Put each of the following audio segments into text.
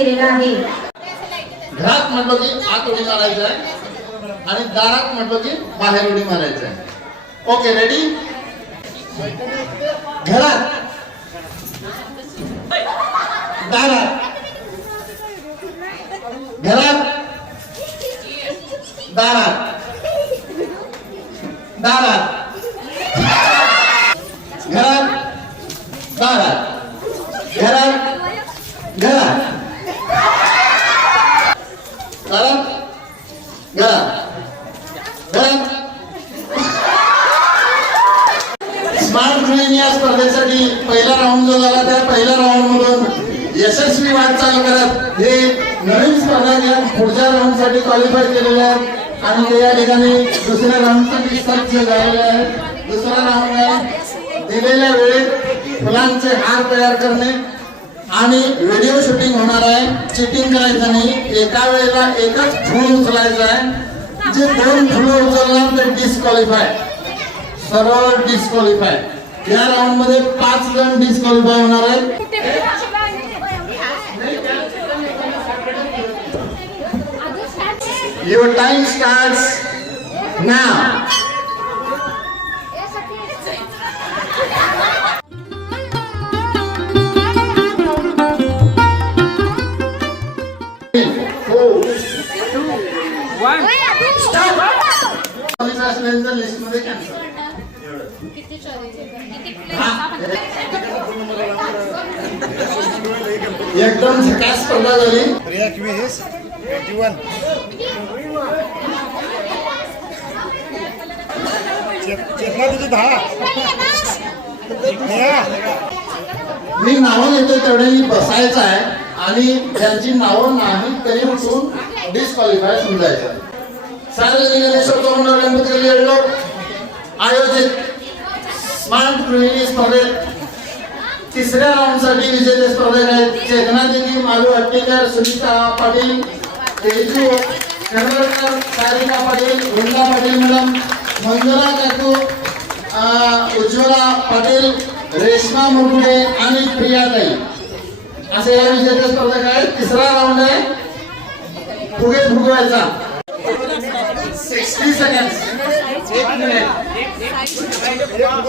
केलेला आहे. घरात म्हटलं की आत उडी मारायचं आहे आणि दारात म्हटलं की बाहेर उडी मारायचं आहे. ओके रेडी घरात. दारात. घरात. दारात. दारात घरात दारात घरात घरात घरात घरात घरात स्मार्ट ग्रीन या स्पर्धेसाठी पहिला राऊंड जो झाला त्या पहिल्या राऊंड मधून यशस्वी वाटचाल करत हे नवीन स्पर्धा पुढच्या राऊंडसाठी क्वालिफाय केलेले आहेत. आणि ते या ठिकाणी दुसऱ्या राऊंडसाठी सज्ज झालेले आहेत. दुसरा राऊंड आहे दिलेल्या वेळेत फुलांचे हार तयार करणे आणि व्हिडिओ शूटिंग होणार आहे. चिटिंग करायचं नाही. एका वेळेला एकच फूल उचलायचं आहे. जे दोन फुलं उचलणार ते डिस्क्वालिफाय सरळ डिस्क्वालिफाय या राऊंडमध्ये पाच जण डिस्क्वालिफाय होणार आहेत. युअर टाइम स्टार्ट असल्याचं लिस्टमध्ये कॅन्सल एकदम झकास स्पर्धा झाली प्रिया वीस ट्वेंटी वन चेतना तुझी दहा मी नावं घेतो तेवढे बसायचं आहे आणि ज्यांची नावं नाही तरी उठून डिस्क्वालिफाय समजायचं सारे गणेशोत्सव मंडळ गणपती आयोजित स्मार्ट गृहिणी स्पर्धेत तिसऱ्या राऊंडसाठी विजेते स्पर्धक आहेत. चेतना देवी मालू हट्टेकर सुनीता पाटील तेजू करवडकर सारिका पाटील वृंदा पाटील मॅडम मंजुला काकू उज्ज्वला पाटील रेश्मा मुरगुडे आणि प्रियाताई असे या विजेते स्पर्धक आहेत. तिसरा राऊंड आहे. फुगे फुगवायचा. सिक्स्टी सेकंड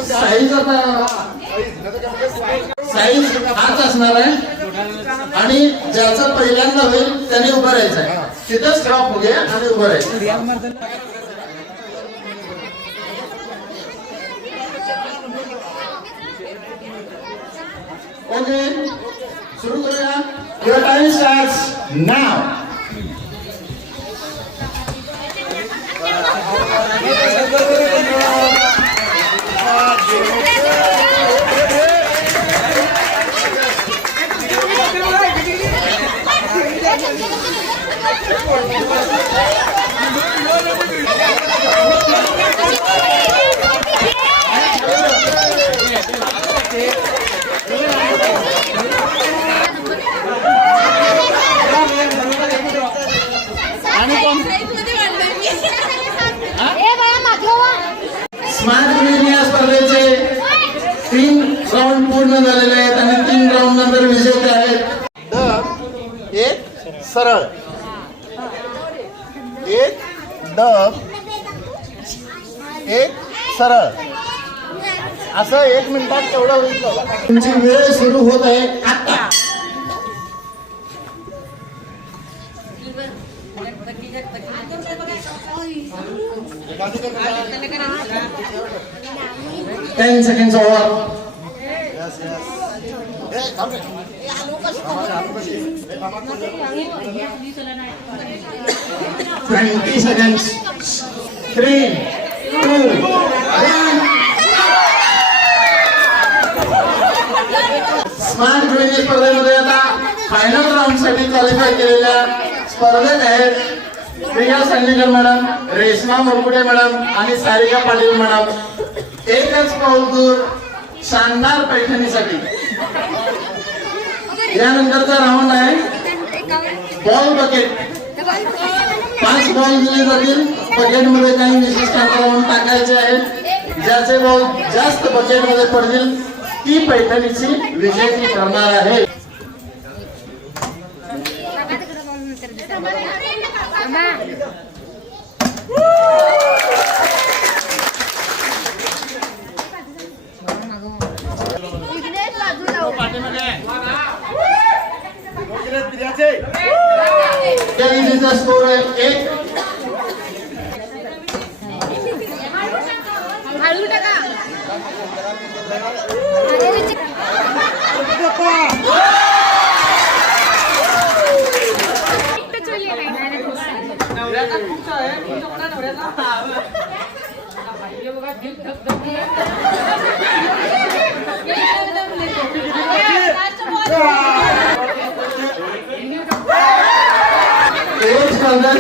साईज आता साईज हाच असणार आहे आणि ज्याचा पहिल्यांदा होईल त्याने उभं राहायचं आहे तिथं ठेवा फुगे आणि उभं राहायचं. ओके सुरू करूया. युअर टाइम स्टार्ट नाव स्मार्ट ग्रीन या स्पर्धेचे तीन राऊंड पूर्ण झालेले आहेत आणि तीन राऊंड नंतर विजेते आहेत डब एक सरळ एक डब एक सरळ. असं एक मिनिटात तेवढं होईल. तुमची वेळ सुरू होत आहे आता. Ten second over twenty second three two smart green स्पर्धेमध्ये आता फायनल राऊंडसाठी क्वालिफाय केलेल्या स्पर्धक आहेत प्रिया सांगलीकर मॅडम रेश्मा मुरकुटे मॅडम आणि सारिका पाटील मॅडम एकच पाऊल दूर शानदार पैठणीसाठी. यानंतरचा राऊंड आहे. बॉल बकेट पाच बॉल दिले जातील. बकेटमध्ये काही विशिष्ट अंतरावरून टाकायचे आहेत. ज्याचे बॉल जास्त बकेटमध्ये पडतील ती पैठणीची विजेती करणार आहे. इकडेच बाजूला उभा. त्या दिवशीचा स्कोर आहे एक हळू टाका.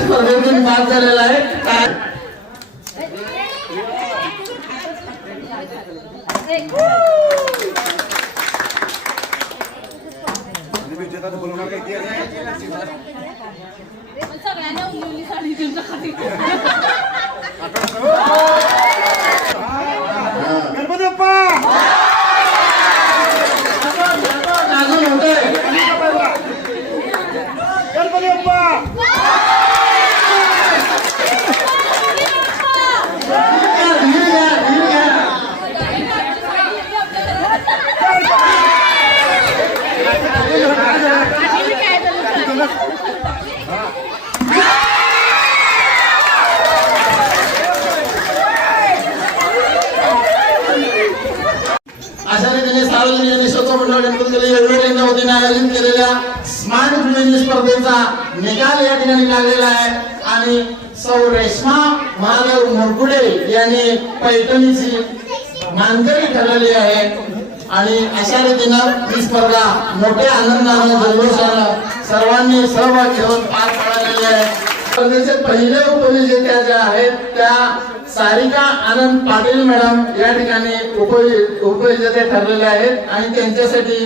स्पर्धेतून बाद झालेला आहे. चोरली नाही. नाही, नाही, खूप सारी. एक स्पर्धा स्पर्धेतून बाद झालेला आहे काय- अजून होतंय धीर घ्या, धीर घ्या. आणि काय झालं? अशा रीतीने सार्वजनिक गणेशोत्सव मंडळ गणपती येळूर यांच्या वतीने आयोजित केलेल्या स्मार्ट फ्लुएन्सी स्पर्धेचा निकाल या ठिकाणी लागलेला आहे. आणि सौ रेश्मा महादेव मुरकुडे यांनी पैठणीची मानकरी ठरलेली आहे. आणि अशा रीतीनं ही स्पर्धा मोठ्या आनंदानं जल्लोषानं सर्वांनी सहभाग घेऊन पार पाडलेली आहे. स्पर्धेचे पहिले उपविजेत्या ज्या आहेत त्या सारिका आनंद पाटील मॅडम या ठिकाणी उपविजेते ठरलेले आहेत. आणि त्यांच्यासाठी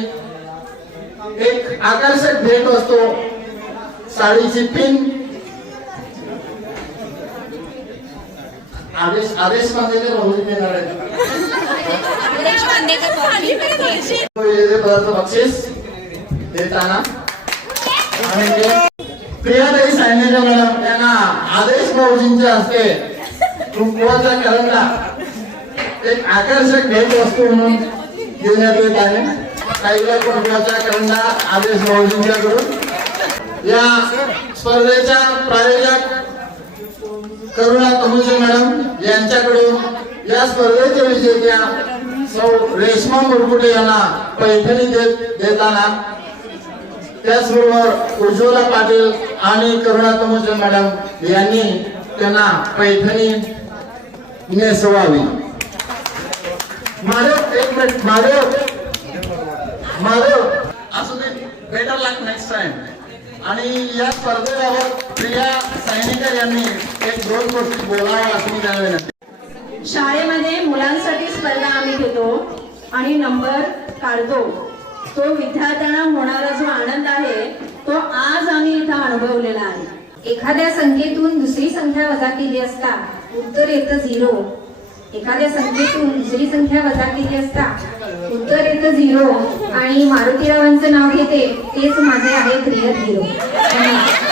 एक आकर्षक भेट असतो. साडीची पिन. आदेश आदेश बांधायचे बहुतेक देणार आहेत. पदार्थ बक्षीस देताना. प्रियाताई सायनेच्या मॅडम यांना आदेश भाऊजींच्या हस्ते कुंकवाचा करंडा. एक आकर्षक भेट वस्तू म्हणून देण्यात येत आहे. काहीला कुंकवाचा करंडा आदेश भाऊजींच्याकडून या स्पर्धेच्या प्रायोजक करुणा कमुजे मॅडम यांच्याकडून या स्पर्धेच्या विजेत्या सौ रेश्मा मुरकुटे यांना पैठणी देत देताना त्याचबरोबर उज्ज्वला पाटील आणि करुणा कमुजे मॅडम यांनी त्यांना पैठणी नेसवावी. माधव एक मिनिट माधव. माधव असू दे बेटर लक नेक्स्ट टाइम आणि या स्पर्धेबाबत प्रिया सैनिकर यांनी एक दोन गोष्टी बोलाव्या असं मी त्यांना विनंती. शाळेमध्ये मुलांसाठी स्पर्धा आम्ही घेतो आणि नंबर काढतो. तो विद्यार्थ्यांना होणारा जो आनंद आहे तो आज आम्ही इथं अनुभवलेला आहे. एखाद्या संख्येतून दुसरी संख्या वजा केली असता उत्तर येतं झिरो एखाद्या संख्येतून दुसरी संख्या वजा केली असता उत्तर येतं झिरो आणि मारुतीरावांचं नाव घेते तेच माझे आहे रिअल हिरो धन्यवाद.